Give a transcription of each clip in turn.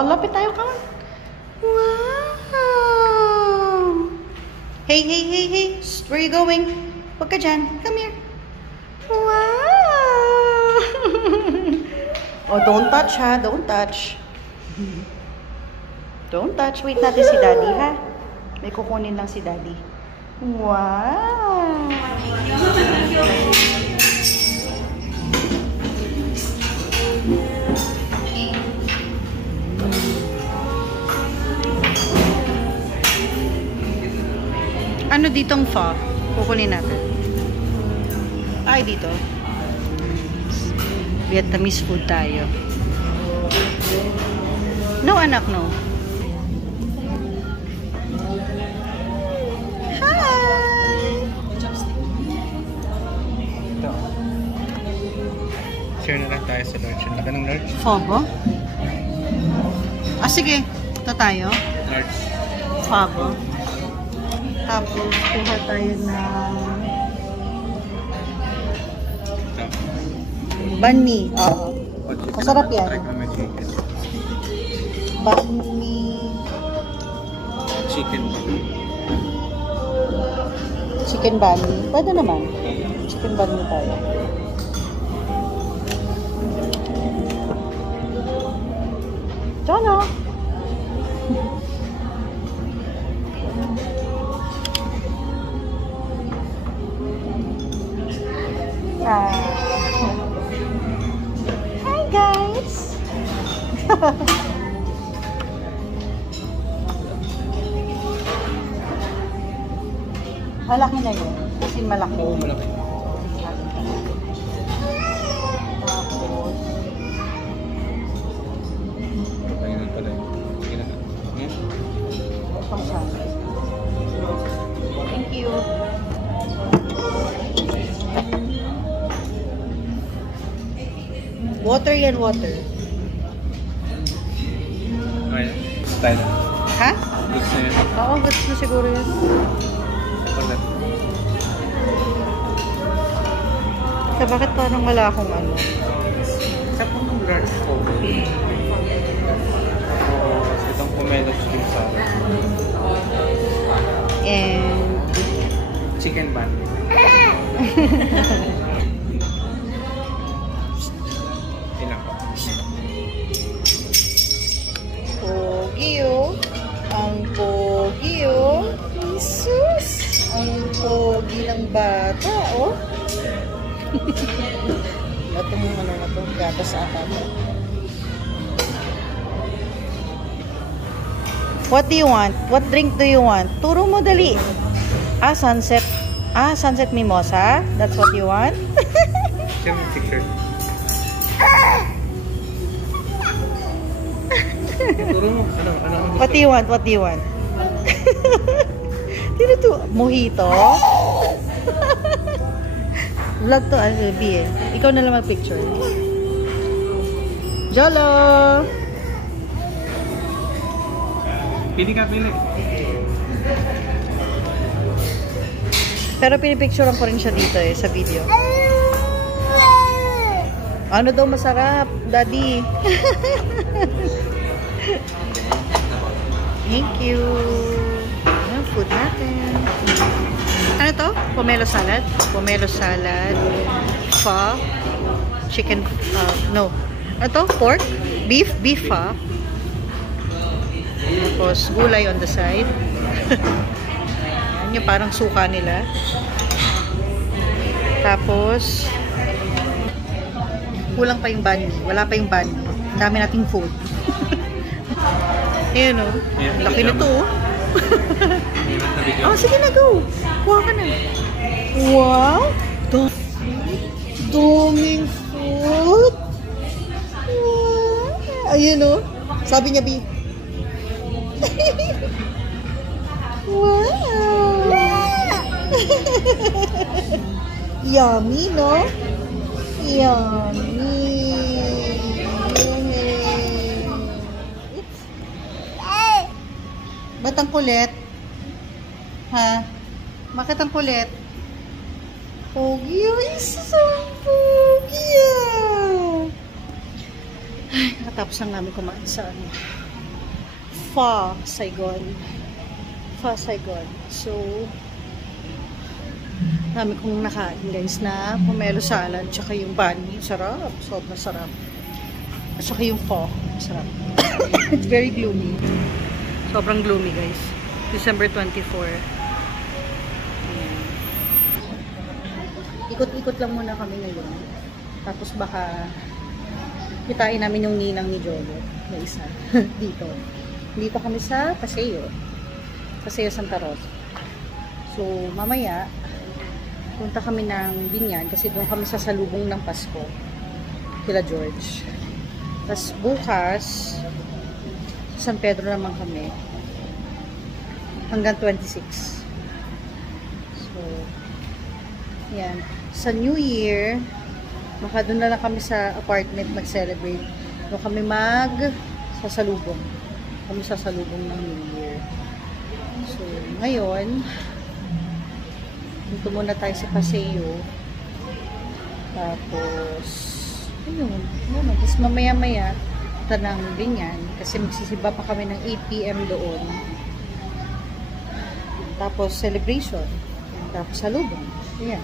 Oh, lapit tayo, come on. Wow! Hey, hey, hey, hey. Where are you going? Huwag ka dyan. Come here. Wow! Oh, don't touch ha. Don't touch. Don't touch. Wait natin si Daddy ha. May kukunin lang si Daddy. Wow! Ano ditong pho? Kukunin natin. Ay, dito. Vietnamese food tayo. No, anak, no. Hi! Ito. Share na lang tayo sa large. Ang laki ng large. Pho ba? Ah, sige. Ito tayo. Large. Pho ba? Tapos, kuha tayo ng Ito. banh mi. Oo. Masarap yan. Try ko may chicken. Banh mi. Chicken. Chicken banh mi. Pwede naman. Chicken banh mi tayo. Jono! Hi guys! Malaki na yun. Kasi malaki. Oo, malaki. Tapos, Ayun pala yun. Sige na. Yan. pang siya. Thank you. Water yan, water. Ayun. Style na. Ha? Goods na yun. Oo, gets na siguro yan. Pala. Kaya bakit parang wala akong ano? Sa pang large po. Tapos itong pomelo chicken salad. And Chicken bun. Ilang pa? pogi oh. Ang pogi oh. Jesus! Ang pogi ng bata oh. Itong ano na ito, gatas ata ito. What do you want? What drink do you want? Turo mo dali. Ah, sunset. Ah, sunset mimosa? That's what you want? Show me picture. Turo mo. Ano ang gusto? What do you want? What do you want? Sino to? Mojito? Vlog to, Albi eh. Ikaw na lang mag-picture. Jolo! Pili ka, pili. Pero pinipicturean ko rin siya dito eh, sa video. Ano daw masarap, Daddy? Thank you. Ayan, food natin. Ano to? Pomelo salad? Pomelo salad. Pho. Chicken. No. Ano to? Pork? Beef? Beef pho. Tapos gulay on the side. Yan yung parang suka nila. Tapos kulang pa yung banh mi. Wala pa yung banh mi. Ang dami nating food. Ayan o. Laki nito o. Oh, sige na, go. Kuha ka na. Wow. Daming food. Wow. Ayun o. Sabi niya, B. Wow. Yummy, no? Yummy. Ba't ang kulit? Ha? Bakit ang kulit? Pogi, isa sa pogi ah. Ay, nakatapos lang namin kumain sa ano. Pho Saigon. Pho Saigon. So, dami kong nakain guys na pomelo salad tsaka yung banh. Sarap. Sobrang sarap. At saka yung pho. Sarap. It's very gloomy. Sobrang gloomy guys. December 24. Ayan. Ikot-ikot lang muna kami ngayon. Tapos baka kitain namin yung ninang ni Jolo na isa. Dito. Dito kami sa Paseo. Paseo Santa Rosa. So, mamaya punta kami ng Binyan kasi doon kami sa salubong ng Pasko kila George. Tapos bukas San Pedro naman kami hanggang 26. So yan, sa New Year baka doon na lang kami sa apartment mag-celebrate. Doon kami sasalubong ng New Year. So ngayon dito muna tayo sa Paseo. Tapos, ayun. Tapos mamaya-maya, punta ng Binyan. Kasi magsisiba pa kami ng 8 PM doon. Tapos, celebration. Tapos, salubong. Ayan.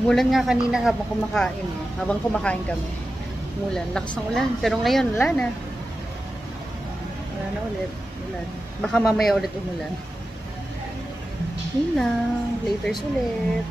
Umulan nga kanina habang kumakain. Habang kumakain kami. Umulan. Lakas ng ulan. Pero ngayon, wala na. Wala na ulit. Ulan. Baka mamaya ulit umulan. Yun lang. Laters ulit.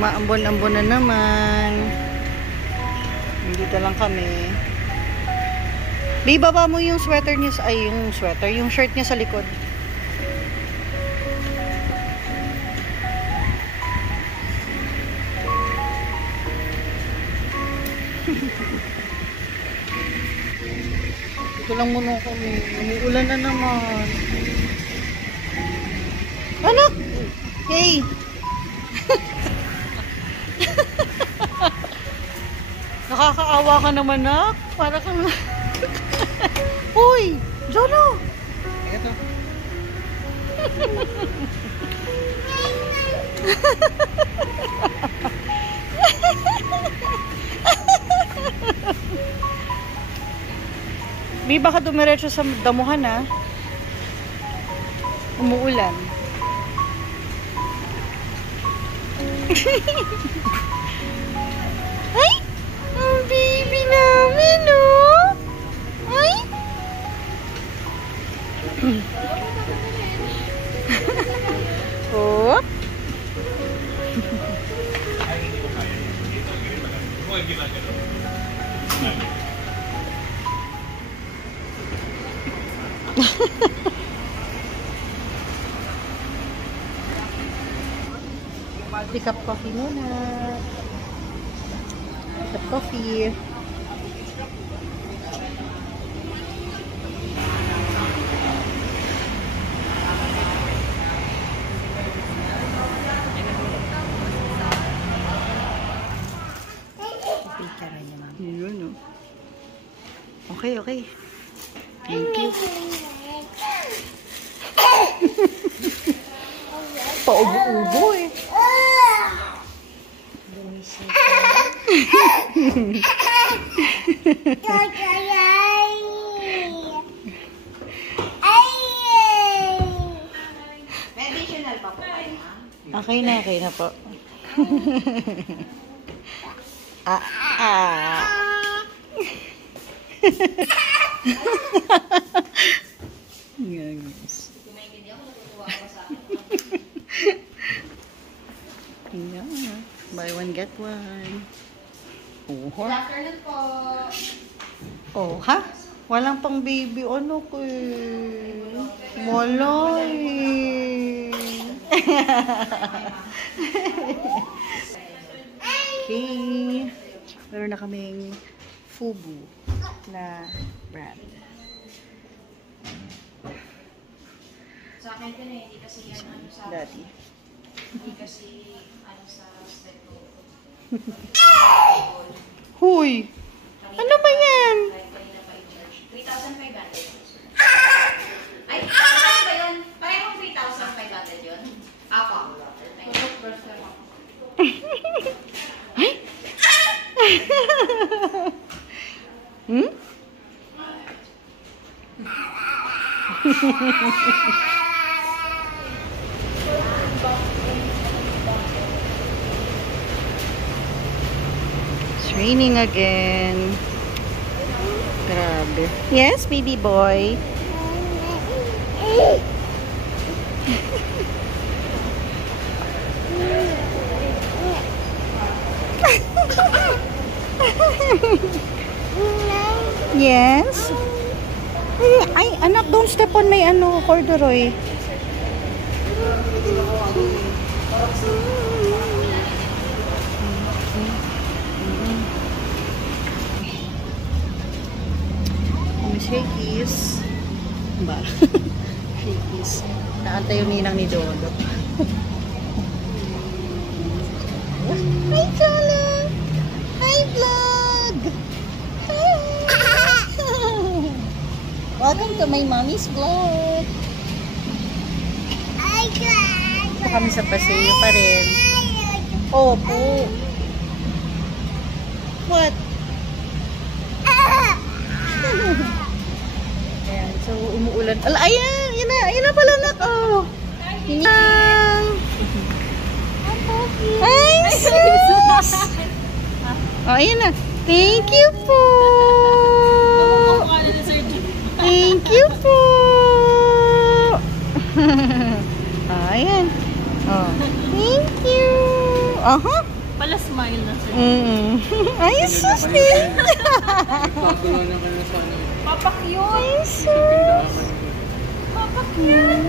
Maambon-ambon na naman. Dito lang kami. Babe, baba mo yung sweater niya. Ay, yung sweater. Yung shirt niya sa likod. Ito lang muna kami. Umuulan na naman. Anak! Hey! Nakakaawa ka naman, nak. Para kang... Uy! Jolo! Ito. Di baka dumiretso sa damuhan ha. Umuulan. Ay! Ang baby namin oh! Ay! Oh! Pick up coffee muna. Pick up coffee. Yun, oh. Okay, okay. Thank you. Paubo-ubo eh. Okay na po. Yes. Yeah. Buy one, get one. Oh, Good afternoon po. oh, ha? Walang pang baby. Ano ko eh? Wala eh. Okay. Meron na kaming Fubu na brand. Sa akin din eh, hindi kasi yan ano sa... Daddy. Hindi kasi ano sa steto. Huy! Ano ba yan? Like, kanina pa i-charge. 3,000 Hmm? It's raining again. Grabe. Yes, baby boy. Yes. Ay, anak, don't step on my corduroy. Shakies. Ba? Shakies. Naantay yung ninang ni Dodo. Hi, Cholo! Hi, vlog! Welcome to my mommy's vlog. Ito kami sa paseo pa rin. Opo. What? Ayan, so umuulan. Ala, ayan! Ayan na pala anak, oh! Ayan! Ay, sus! Oh, ayan na. Thank you po! Thank you po! Oh, ayan. Oh, thank you! Aha! Pala smile na sir. Ay, sus! Pagkulo na kayo sa ano. Papa cute. Ay, sus! Papa cute.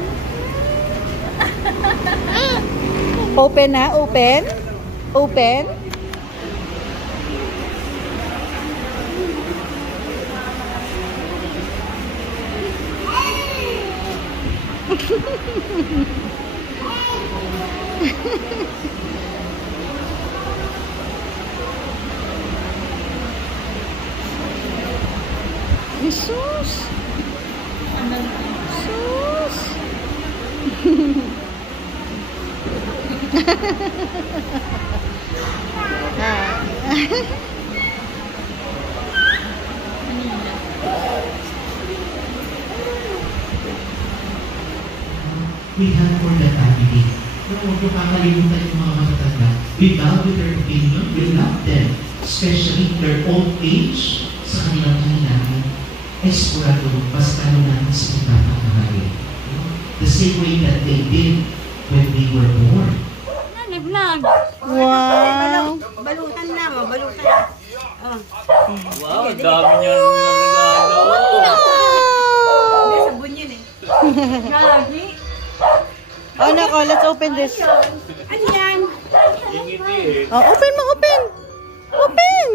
Open na, open. Open. Jesus. Jesus. We have for the family. Pero huwag mo kakalimutan yung mga matatanda. We value their opinion, we love them, especially their old age sa kanilang hinahin. Eskurado, basta nung natin sa ipapakahari. The same way that they did when they were born. Nag-vlog. Wow. Balutan lang, oh, balutan. Oh. Wow, ang dami niya nagano. Hindi, sabon yun eh. Gagi. Oh, nako, let's open this. Ano yan? Ingiti eh. Oh, open mo, open. Open.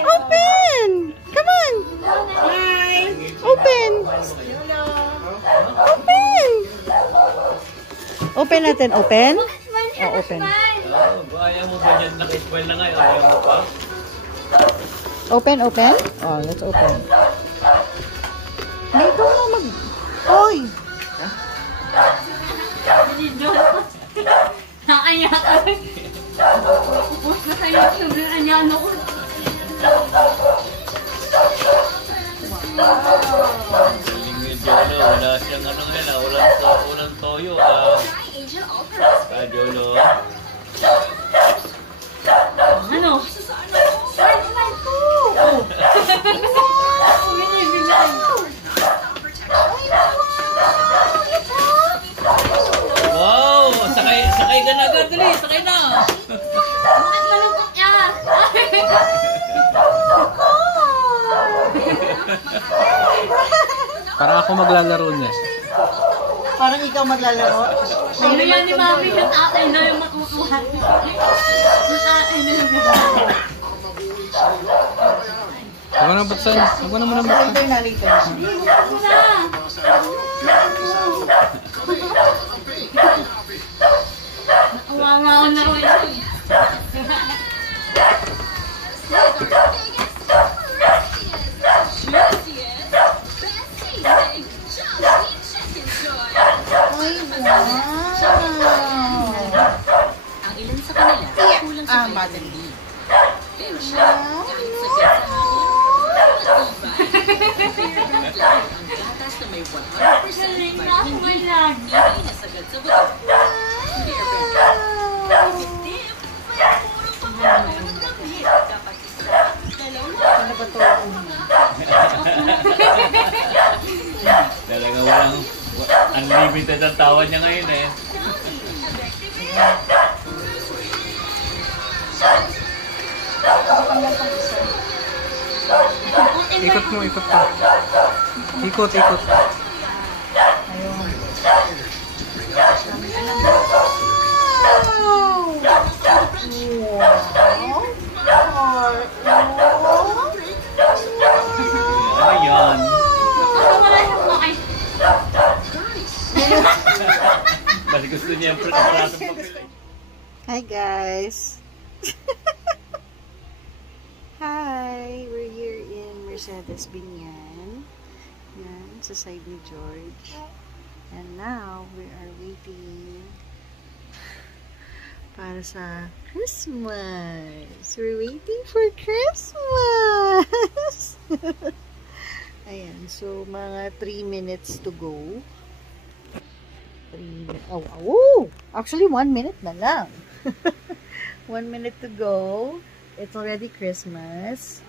Open. Come on. Hi! Open. Open. Open natin, open. Oh, open. Ayaw mo ba yan? Naka-spoil na nga. Ayaw mo pa? Open, open. Oh, let's open. Dito mo mag... Oy! Nakaya ka. Post na kayo. Sobrang anyano ko. Galing ni Jolo. Wala siyang ano ngayon. Walang toyo. Jolo. Ano? Slide po! Wow! Sakay ka na agad. Dali, sakay na. Bakit malungkot yan? Parang ako maglalaro niya. Parang ikaw maglalaro. Ano yan ni Mami? Yung tatay na yung matutuwa. Yung tatay na yung matutuwa. Huwag mo na buksan. Huwag mo na muna buksan. Later na, later. Ako na! Nakuha na rin. Ay, wow. Ang ilan sa kanila, kulang Mother Lee. Galing na ako malagi. Ano ba to? Talaga walang unlimited ang tawa niya ngayon eh. Ikot mo, ikot pa. Ikot, ikot. Ayun. Ano yan? Wala siyang okay. Mas gusto niya yung pratong papel. Hi guys. Hi, we're here in Mercedes Binyan. Yan, sa side ni George. And now, we are waiting para sa Christmas. We're waiting for Christmas! Ayan, so mga 3 minutes to go. 3 minutes. Oh! Actually, 1 minute na lang. 1 minute to go. It's already Christmas.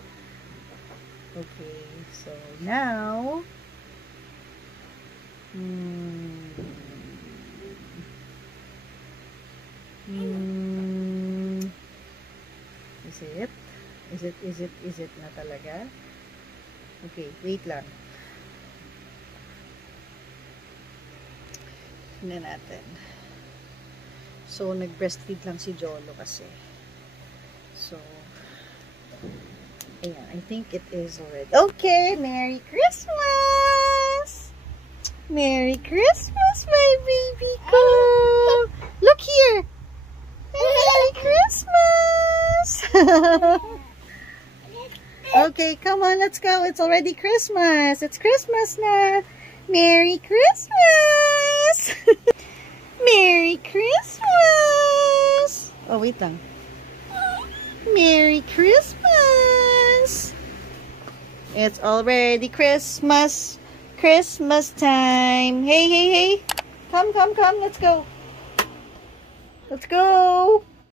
Okay, so now is it na talaga? Okay, wait lang. Tingnan natin. So, nag-breastfeed lang si Jolo kasi. So, ayan, I think it is already. Okay, Merry Christmas! Merry Christmas, my baby ko! Look here! Merry Christmas! Okay, come on, let's go. It's already Christmas. It's Christmas na. Merry Christmas! Merry Christmas! Oh, wait lang. Merry Christmas! It's already Christmas. Christmas time. Hey, hey, hey. Come, come, come. Let's go. Let's go.